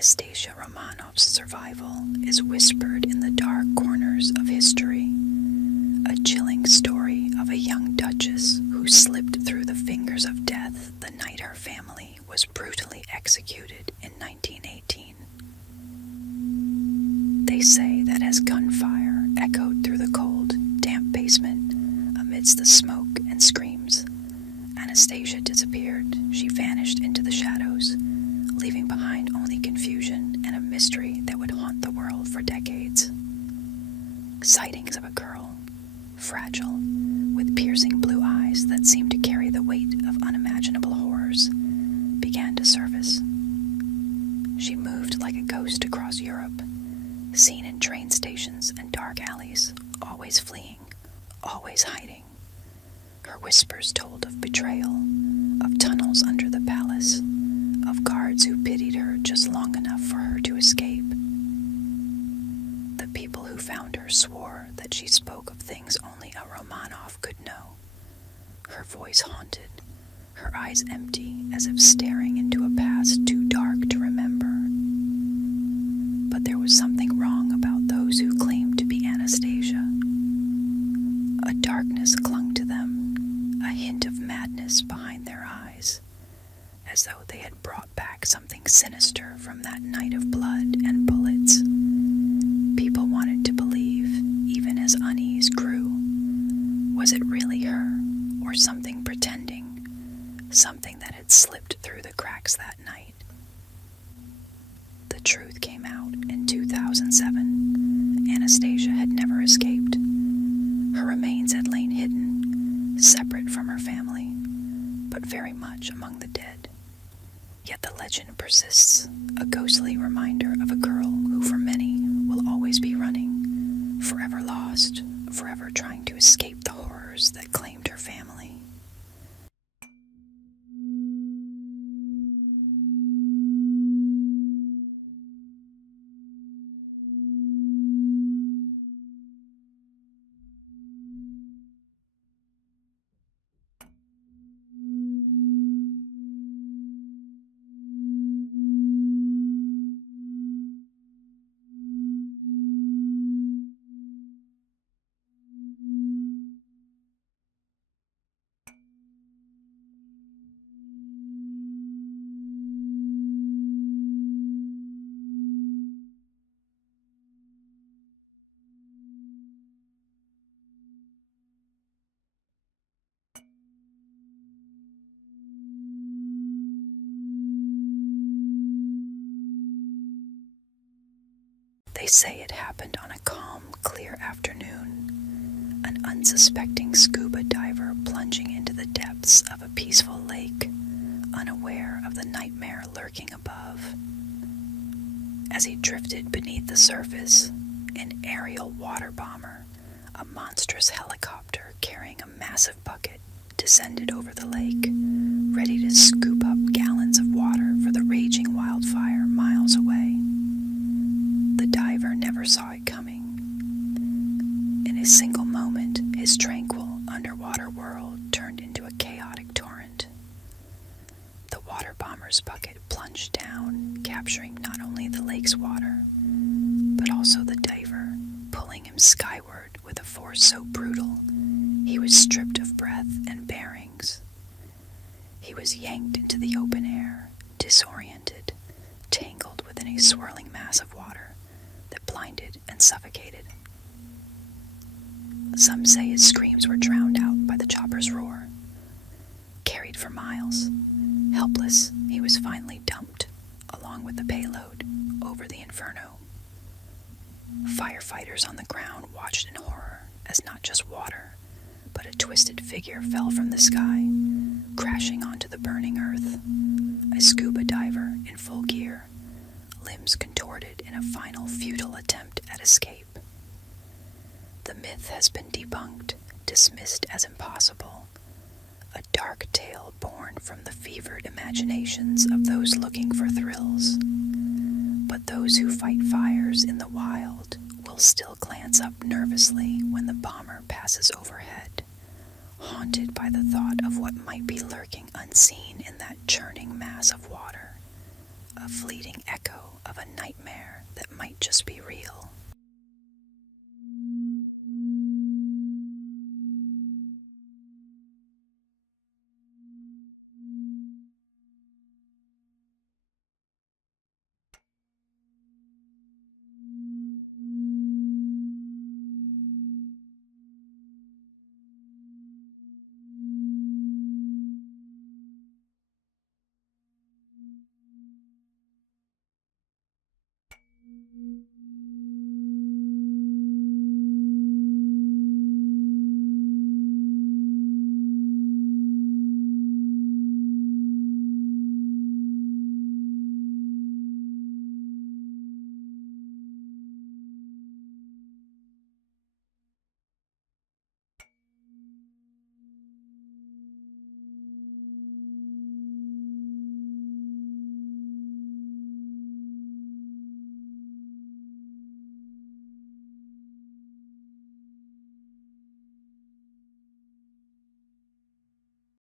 Anastasia Romanov's survival is whispered in the dark corners of history. A chilling story of a young duchess who slipped through the fingers of death the night her family was brutally executed in 1918. They say that as gunfire echoed through the cold, damp basement amidst the smoke and screams, Anastasia disappeared. She vanished into the shadows, leaving behind only confusion and a mystery that would haunt the world for decades. Sightings of a girl, fragile, with piercing blue eyes that seemed to carry the weight of unimaginable horrors, began to surface. She moved like a ghost across Europe, seen in train stations and dark alleys, always fleeing, always hiding. Her whispers told of betrayal, of tunnels under the palace, of guards who pitied her just long enough for her to escape. The people who found her swore that she spoke of things only a Romanov could know. Her voice haunted, her eyes empty as if staring into a past too dark to remember. But there was something wrong about those who claimed to be Anastasia. A darkness clung to them, a hint of madness behind their eyes, as though they had brought back something sinister from that night of blood and bullets. People wanted to believe, even as unease grew. Was it really her, or something pretending, something that had slipped through the cracks that night? The truth came out in 2007. Anastasia had never escaped. Her remains had lain hidden, separate from her family, but very much among the dead. Yet the legend persists, a ghostly reminder of a girl who for many will always be running, forever lost, forever trying to escape the horrors that claimed her family. They say it happened on a calm, clear afternoon. An unsuspecting scuba diver plunging into the depths of a peaceful lake, unaware of the nightmare lurking above. As he drifted beneath the surface, an aerial water bomber, a monstrous helicopter carrying a massive bucket, descended over the lake, ready to scoop up gallons of water for the raging wildfire miles away. The diver never saw it coming. In a single moment, his tranquil underwater world turned into a chaotic torrent. The water bomber's bucket plunged down, capturing not only the lake's water, but also the diver, pulling him skyward with a force so brutal he was stripped of breath and bearings. He was yanked into the open air, disoriented, tangled within a swirling mass of water that blinded and suffocated. Some say his screams were drowned out by the chopper's roar. Carried for miles, helpless, he was finally dumped, along with the payload, over the inferno. Firefighters on the ground watched in horror as not just water, but a twisted figure fell from the sky, crashing onto the burning earth. A scuba diver in full gear, limbs contorted in a final futile attempt at escape. The myth has been debunked, dismissed as impossible, a dark tale born from the fevered imaginations of those looking for thrills. But those who fight fires in the wild will still glance up nervously when the bomber passes overhead, haunted by the thought of what might be lurking unseen in that churning mass of water, a fleeting echo of a nightmare that might just be real.